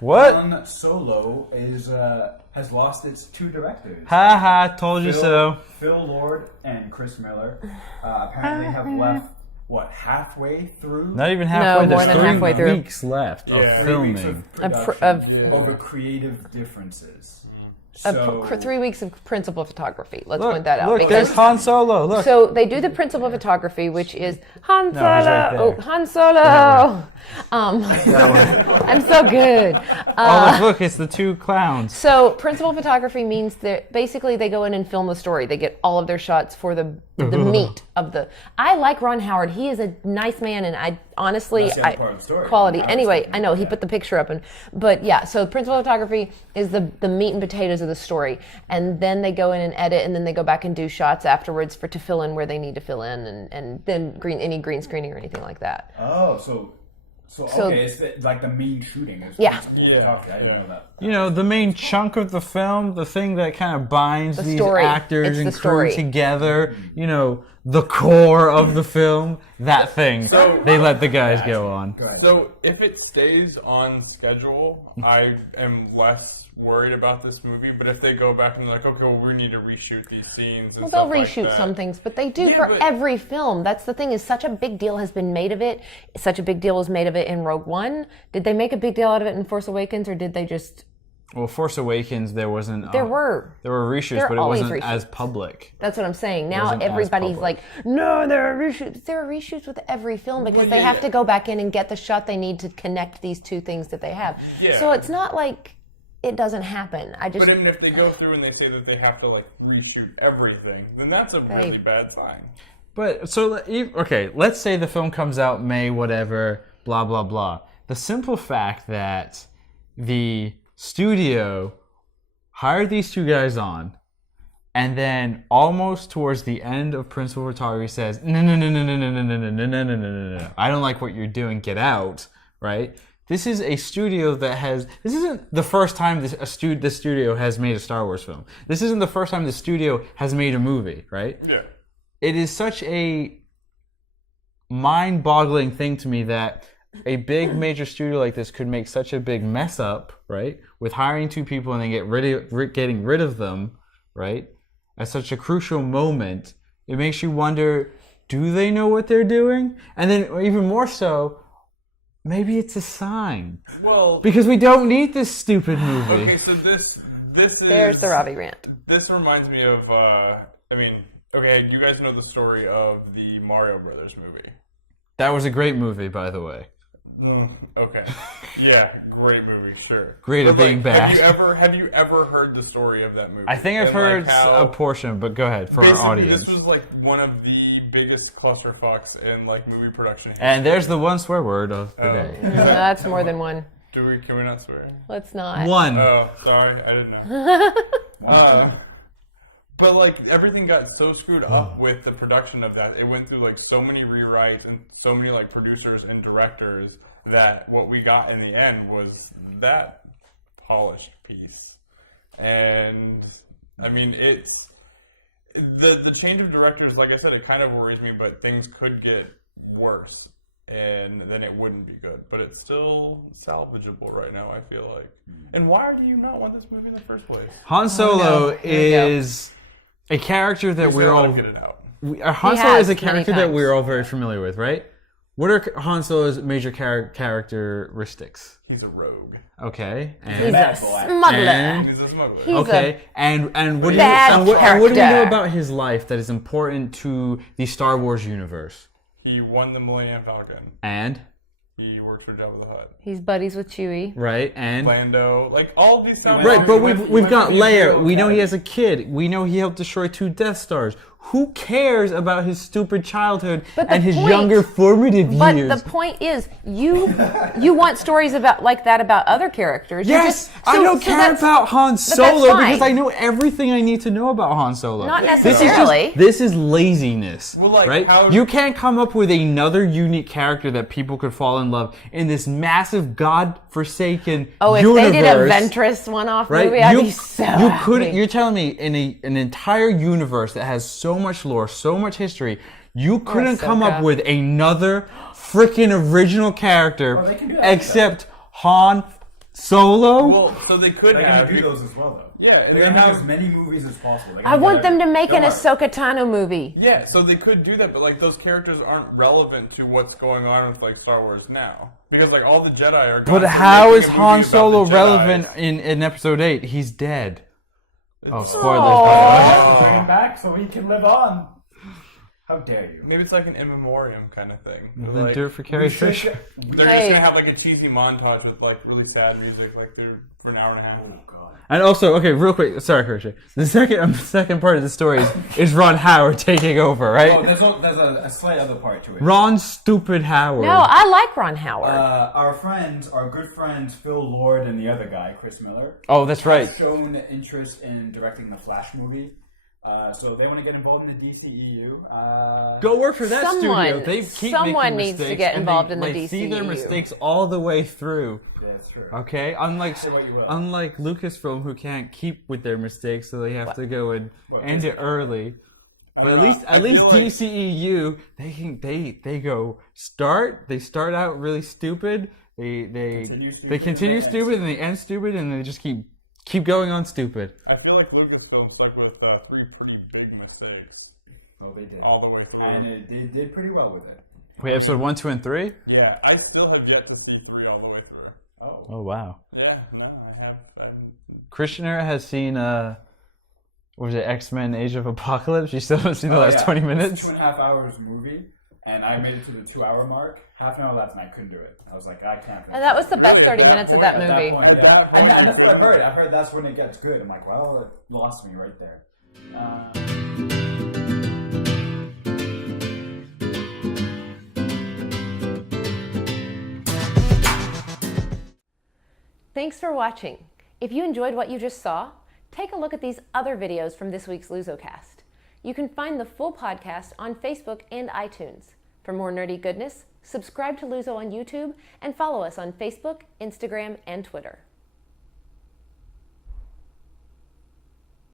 What? Han Solo has lost its 2 directors. Ha ha, told you so. Phil Lord and Chris Miller apparently have left, halfway through? Not even halfway. No, more than halfway through. 3 weeks left of filming. 3 weeks of production over creative differences. So, 3 weeks of principal photography. Let's point that out. Look, there's Han Solo. Look. So they do the principal photography, which is Han Solo. right there. Han Solo. I'm so good. Look, it's the 2 clowns. So principal photography means that basically they go in and film the story. They get all of their shots for the meat of the. I like Ron Howard. He is a nice man, and I honestly part of the story. quality. Anyway, I know he put the picture up, but yeah. So principal photography is the meat and potatoes of the story, and then they go in and edit, and then they go back and do shots afterwards to fill in where they need to fill in, and then any green screening or anything like that. Oh, so okay, it's like the main shooting. Yeah. I didn't know that. You know, the main chunk of the film, the thing that kind of binds these story. actors It's and the crew story. together, you know, the core of the film, that thing, they let the guys go on. So if it stays on schedule, I am less worried about this movie. But if they go back and they're like, okay, well, we need to reshoot these scenes and They'll stuff reshoot like that. some things, but they do for every film. That's the thing, is such a big deal has been made of it. Such a big deal was made of it in Rogue One. Did they make a big deal out of it in Force Awakens, or did they just... Well, Force Awakens, there wasn't... There were reshoots, There but it always wasn't reshoots. as public. That's what I'm saying. Now wasn't as everybody's public. like, no, there are reshoots. There are reshoots with every film because they have to go back in and get the shot they need to connect these 2 things that they have. Yeah. So it's not like it doesn't happen. But even if they go through and they say that they have to like reshoot everything, then that's a really bad sign. But, so, okay, let's say the film comes out May, whatever, blah, blah, blah. The simple fact that the studio hired these 2 guys on, and then almost towards the end of principal photography says, no, I don't like what you're doing, get out, right? This is a studio that has... This isn't the first time the studio has made a Star Wars film. This isn't the first time the studio has made a movie, right? Yeah. It is such a mind-boggling thing to me that a big major studio like this could make such a big mess up, right? With hiring 2 people and then getting rid of them, right? At such a crucial moment, it makes you wonder, do they know what they're doing? And then even more so, maybe it's a sign. Well, because we don't need this stupid movie. Okay, so this is... There's the Robbie rant. This reminds me of, okay, you guys know the story of the Mario Brothers movie. That was a great movie, by the way. Okay. Yeah, great movie, sure. Great at being bad. Have you ever heard the story of that movie? I think I've heard a portion, but go ahead for our audience. This was like one of the biggest clusterfucks in like movie production history. And there's the one swear word of the day. That's more than one. Can we not swear? Let's not. One. Oh, sorry, I didn't know. But like everything got so screwed up with the production of that. It went through like so many rewrites and so many like producers and directors that what we got in the end was that polished piece. And I mean, it's the change of directors. Like I said, it kind of worries me, but things could get worse, and then it wouldn't be good. But it's still salvageable right now, I feel like. And why do you not want this movie in the first place? Han Solo is a character that we're all... Get it out. Han Solo is a character that we're all very familiar with, right? What are Han Solo's major characteristics? He's a rogue. Okay. He's a smuggler. He's a smuggler. Okay. And what do we know about his life that is important to the Star Wars universe? He won the Millennium Falcon. And? He works for Jabba the Hutt. He's buddies with Chewie. Right, and? Lando. Like, all these sound... Right, but we've got Leia. We know he has a kid. We know he helped destroy 2 Death Stars. Who cares about his stupid childhood and his younger formative years? But the point is, you want stories like that about other characters. Yes, I don't care about Han Solo because I know everything I need to know about Han Solo. Not necessarily. This is laziness, like, right? You can't come up with another unique character that people could fall in love in this massive godforsaken universe. Oh, if they did a Ventress one-off movie, I'd be so happy. You're telling me in an entire universe that has so much lore, so much history, you couldn't come up with another freaking original character except Han Solo. Well, so they could They're have. gonna do those as well, though. Yeah, and they're then gonna have- have as many movies as possible. I want them to make an Don't worry. Ahsoka Tano movie. Yeah, so they could do that, but like those characters aren't relevant to what's going on with like Star Wars now, because like all the Jedi are. But constantly how making is a movie Han about Solo the Jedis. relevant in Episode 8? He's dead. Oh, spoilers. Aw. Bring him back so he can live on. How dare you? Maybe it's like an in memoriam kind of thing. Then Like, do it for Carrie Fisher. they're Hey. just gonna have like a cheesy montage with like really sad music, like for an hour and a half. Oh god. And also, okay, real quick, sorry, Hershey. The second part of the story is Ron Howard taking over, right? Oh, there's a slight other part to it. Ron Stupid Howard. No, I like Ron Howard. Our good friend Phil Lord and the other guy, Chris Miller, Oh, that's right. shown interest in directing the Flash movie. So they want to get involved in the DCEU. Go work for that Someone- studio. They keep someone making needs to mistakes, get and involved they, in the like, see their DCEU. mistakes all the way through. That's true. Okay, Say what you will. unlike Lucasfilm, who can't keep with their mistakes, so they have to go and end it early. But at least I feel like- DCEU, they go start. They start out really stupid. They continue stupid and they end stupid, and they just keep going on stupid. I feel like Lucasfilm stuck with 3 pretty big mistakes Oh, they did. all the way through. And they did pretty well with it. Wait, episode 1, 2, and 3. Yeah, I still have yet to see 3 all the way through. Oh. Oh wow. Yeah, no, I have. Christianer has seen what was it, X-Men: Age of Apocalypse? You still haven't seen the last yeah. 20 It's minutes? 2.5 hours movie, and I made it to the 2-hour mark. Half an hour left, and I couldn't do it. I was like, I can't. And that was the best 30 At minutes of that that At movie. that point, yeah. And that's what I've heard. I've heard that's when it gets good. I'm like, well, it lost me right there. Thanks for watching. If you enjoyed what you just saw, take a look at these other videos from this week's LuZoCast. You can find the full podcast on Facebook and iTunes. For more nerdy goodness, subscribe to LuZo on YouTube and follow us on Facebook, Instagram, and Twitter.